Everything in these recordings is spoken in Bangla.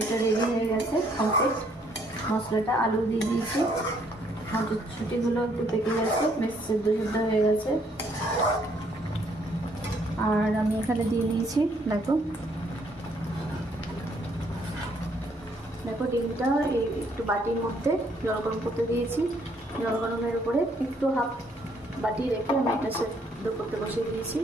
এটা রেডি হয়ে গেছে কমপ্লিট। মশলাটা আলু দিয়ে দিয়েছি, মটরশুঁটিগুলো একটু পেকে গেছে, বেশ সেদ্ধ হয়ে গেছে। আর আমি এখানে দিয়ে দিয়েছি দেখো ডিমটা একটু বাটির মধ্যে জল গরম করতে দিয়েছি। জল গরমের উপরে একটু হাফ বাটি রেখে আমি এটা সেদ্ধ করতে বসিয়ে দিয়েছি।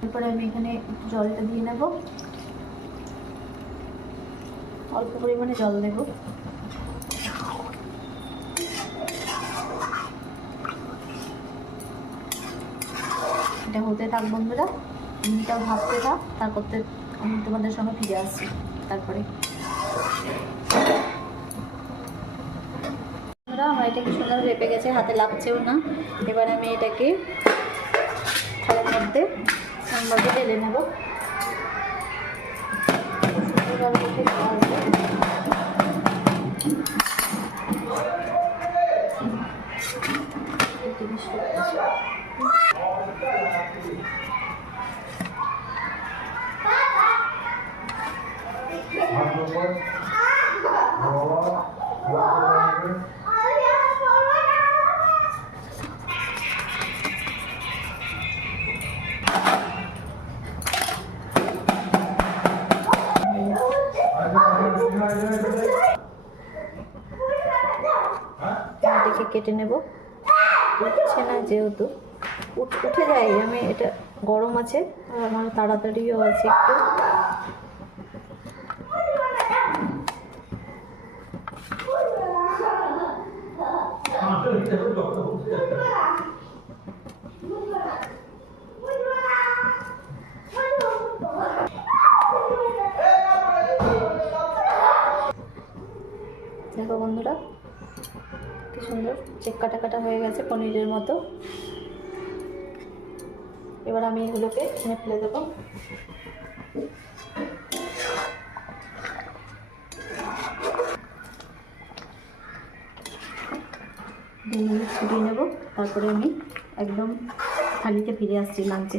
তারপরে আমি এখানে একটু জলটা দিয়ে নেব, অল্প পরিমাণে জল দেব। এটা হতে থাক বন্ধুরা, ডিমটা ভাবতে থাক, তারপরে আমি তোমাদের সঙ্গে ফিরে আসছি। তারপরে আমার এটা কি সুন্দর রেপে গেছে, হাতে লাগছেও না। এবার আমি এটাকে থালার মধ্যে সুন্দরভাবে ঢেলে নেব। দেখে কেটে নেব, উঠছে না যেহেতু, উঠে যায়। আমি এটা গরম আছে আর আমার তাড়াতাড়িও আছে একটু। দেখো বন্ধুরা কি সুন্দর চেক কাটা কাটা হয়ে গেছে পনিরের মতো। এবার আমি এগুলোকে এখানে ফেলে দেবো। দিয়ে নেব, তারপরে আমি একদম থালিতে ফিরে আসছি লাঞ্চে।